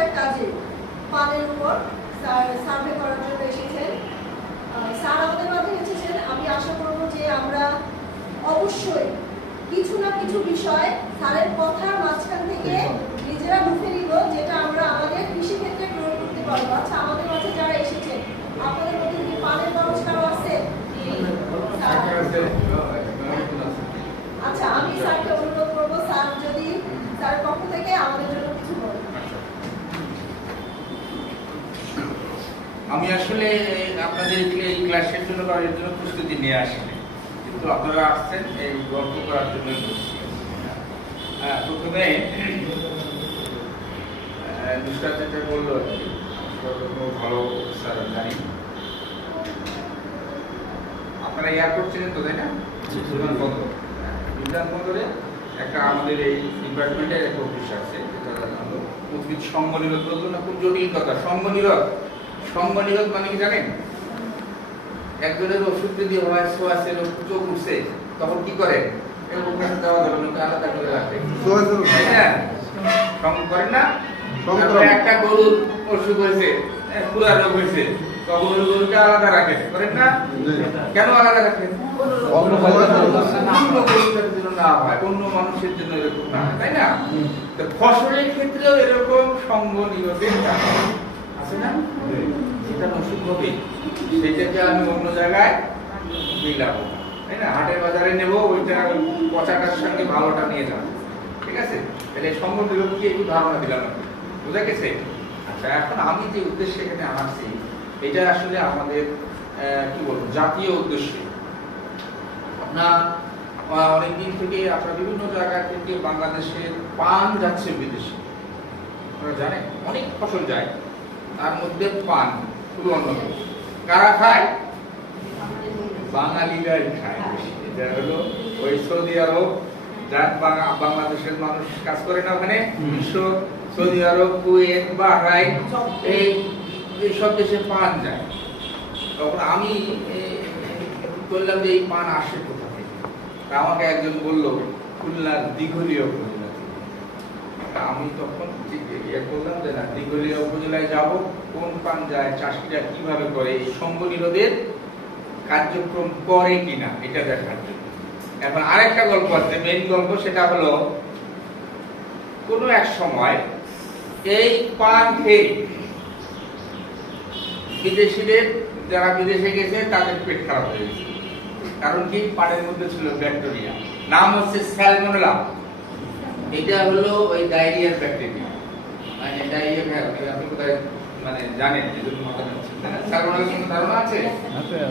বিষয়ের কাজে পানের উপর সার্ভে করার জন্য এসেছেন। স্যার আমাদের মাঝে এসেছেন। আমি আশা করব যে আমরা অবশ্যই কিছু না কিছু বিষয় স্যারের কথার মাঝখান থেকে নিজেরা মুখে নিব, যেটা আমরা আমাদের কৃষি ক্ষেত্রে প্রয়োগ করতে পারবো। আচ্ছা, আমাদের মাঝে যারা এসেছেন আপনাদের মধ্যে কি পানের খরচ কারো আছে? আচ্ছা, আমি স্যারকে অনুরোধ করবো স্যার যদি স্যারের পক্ষ থেকে আমাদের জন্য কিছু বলেন। আমি আসলে আপনাদের এই ক্লাসের জন্য বা এর জন্য প্রস্তুতি নিয়ে আসিনি, কিন্তু আপনারা আসছেন এই গল্প করার জন্যই বসছি। প্রথমে নুসরাত যেটা বললো আর কি, ভালো স্যার জানি। আপনারা এয়ারপোর্ট ছিলেন তো, তাই না? বিমানবন্দর, বিমানবন্দরে একটা আমাদের এই ডিপার্টমেন্টের একটা অফিস আছে, যেটা হলো উদ্ভিদ সঙ্গ নিরোধ। বলতো না, খুব জটিল কথা। সঙ্গ নিরোধ, সঙ্গ নিরোধ মানে কি জানেন? একজনের ওষুধ যদি হয় সোয়াসের চোখ উঠছে, তখন কি করে? আলাদা করে রাখে, সঙ্গ করেন না? একটা গরুর অসুখ হয়েছে, পুরা রোগ হয়েছে, তখন ওই গরুকে আলাদা রাখে, করেন না? কেন আলাদা রাখেন? অন্য মানুষের জন্য এরকম না হয়, তাই না? ফসলের ক্ষেত্রেও এরকম সঙ্গ নিরোধের আছে না? যেটা অসুখ হবে সেটাকে আমি অন্য জায়গায় দিলাম, তাই না? হাটের বাজারে নেবো, ওইটা পচাটার সঙ্গে ভালোটা নিয়ে যাবো, ঠিক আছে? তাহলে সঙ্গ নিরোধ কি একটু ধারণা দিলাম, বুঝা গেছে? আচ্ছা, এখন আমি যে উদ্দেশ্যে এখানে আসছি, এটা আসলে আমাদের কি বলবো, জাতীয় উদ্দেশ্য। আপনার অনেকদিন থেকে আপনার বিভিন্ন জায়গা থেকে বাংলাদেশের পান যাচ্ছে বিদেশে, আপনারা জানেন অনেক ফসল যায়, তার মধ্যে পান খুব অন্যতম। কারা খায়? বাঙালিরাই খায় বেশি। এটা হলো ওই সৌদি আরব, যার বাংলাদেশের মানুষ কাজ করে না ওখানে, বিশ্ব সৌদি আরব, কুয়েত, বাহরাইন, এই সব দেশে পান যায়। তখন আমি বললাম যে এই পান আসে কোথা থেকে? আমাকে একজন বলল খুলনার দিঘলিয়া উপজেলা থেকে। আমি তখন বললাম যে না, দিঘলিয়া উপজেলায় যাব, কোন পান যায়, চাষিরা কিভাবে করে, এই সঙ্গ নিরোধের কার্যক্রম করে কিনা এটা দেখার জন্য। এখন আরেকটা গল্প আছে, মেইন গল্প, সেটা হলো কোনো এক সময় এই পান খেয়ে বিদেশিদের, যারা বিদেশে গেছে তাদের পেট খারাপ হয়ে গেছে। কারণ কি? পানের মধ্যে ছিল ব্যাকটেরিয়া, নাম হচ্ছে স্যালমোনেলা। এটা হলো ওই ডায়রিয়ার ব্যাকটেরিয়া, মানে ডায়রিয়া। আপনি কোথায় মানে জানেন? এজন্য মাথা নাড়ছেন, তাই না? স্যালমোনেলার কোনো ধারণা আছে?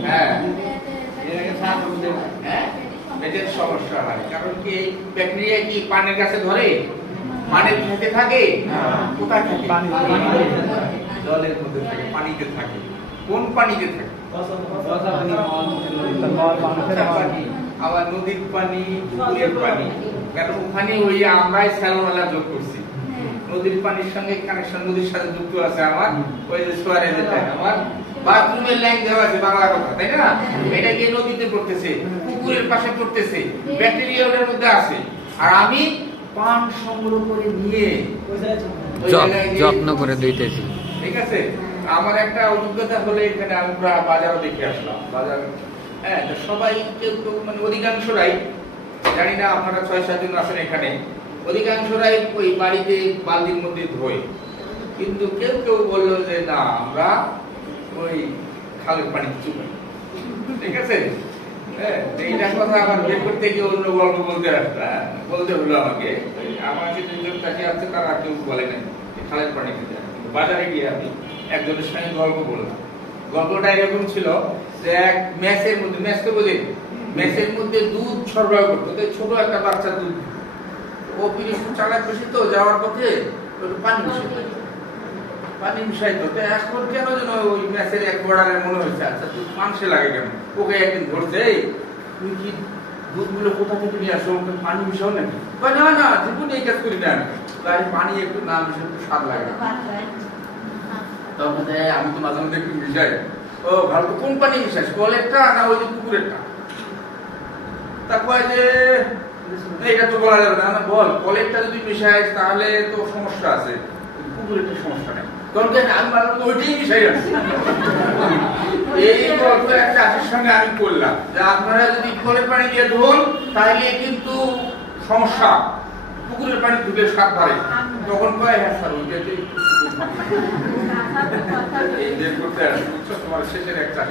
হ্যাঁ, পেটের সমস্যা হয়। কারণ কি? এই ব্যাকটেরিয়া কি পানের কাছে ধরে? পানের খেতে থাকে? কোথায় থাকে? জলের মধ্যে থাকে, পানিতে থাকে। কোন পানিতে থাকে? আবার নদীর পানি, পুকুরের পানি। কারণ ওখানে ওই আমরাই স্যালমোনেলা যোগ করছি। নদীর পানির সঙ্গে কানেকশন, নদীর সাথে যুক্ত আছে আমার ওই যে সোয়ারে যেটা আমার বাথরুমের লাইন দেওয়া আছে, বাংলা কথা, তাই না? এটা গিয়ে নদীতে পড়তেছে, পুকুরের পাশে পড়তেছে, ব্যাকটেরিয়া ওটার মধ্যে আছে। আর আমি পান সংগ্রহ করে নিয়ে যত্ন করে দিতেছি, ঠিক আছে? আমার একটা অভিজ্ঞতা হলে এখানে আমরা বাজারও দেখে আসলাম, বাজার, হ্যাঁ, সবাই কেউ মানে অধিকাংশরাই, জানি না আপনারা ৬-৭ জন আছেন এখানে, অধিকাংশরাই ওই বাড়িতে বালতির মধ্যে ধোয়। কিন্তু কেউ কেউ বললো যে না, আমরা ওই খালের পানি চুপাই, ঠিক আছে? হ্যাঁ, এইটা কথা আমার বের করতে গিয়ে অন্য গল্প বলতে হলো আমাকে। আমার যে ২ জন চাষি আছে তারা কেউ বলে নাই খালের পানিতে যায়। বাজারে গিয়ে আমি একজনের সঙ্গে গল্প বললাম। গল্পটা এরকম ছিল যে এক মেসের মধ্যে, মেস তো বোঝেন, মেসের মধ্যে দুধ সরবরাহ করতো, ছোট একটা বাচ্চা দুধ, ও পিরিশ চালাক বেশি, তো যাওয়ার পথে পানি মিশাইতো। তো এখন কেন যেন ওই মেসের এক বর্ডারের মনে হয়েছে, আচ্ছা দুধ মানুষে লাগে কেন? ওকে একদিন ধরছে, তুই কি দুধগুলো কোথা থেকে নিয়ে আসো, ওকে পানি মিশাও নাকি? না না, জীবনে এই কাজ করি না আমি, পানি একটু না মিশে একটু স্বাদ লাগে না। তখন আমি তো মাঝে মধ্যে একটু মিশাই। ও ভালো, তো কোন পানি মিশাস, কলেরটা না ওই যে পুকুরেরটা? তারপরে যে এটা তো বলা যাবে না, বল কলেরটা যদি মিশাইস তাহলে তো সমস্যা আছে, পুকুরের তো সমস্যা নেই। তখন আমি ভাবলাম ওইটাই বিষয় আছে। এই গল্প এক চাষির সঙ্গে আমি করলাম যে আপনারা যদি কলের পানি দিয়ে ধোন তাহলে কিন্তু সমস্যা, পুকুরের পানি ধুলে স্বাদ বাড়ে। তখন কয় হ্যাঁ স্যার ওইটাই এই যে করতে আসছে, তোমার শেষের এক চাষি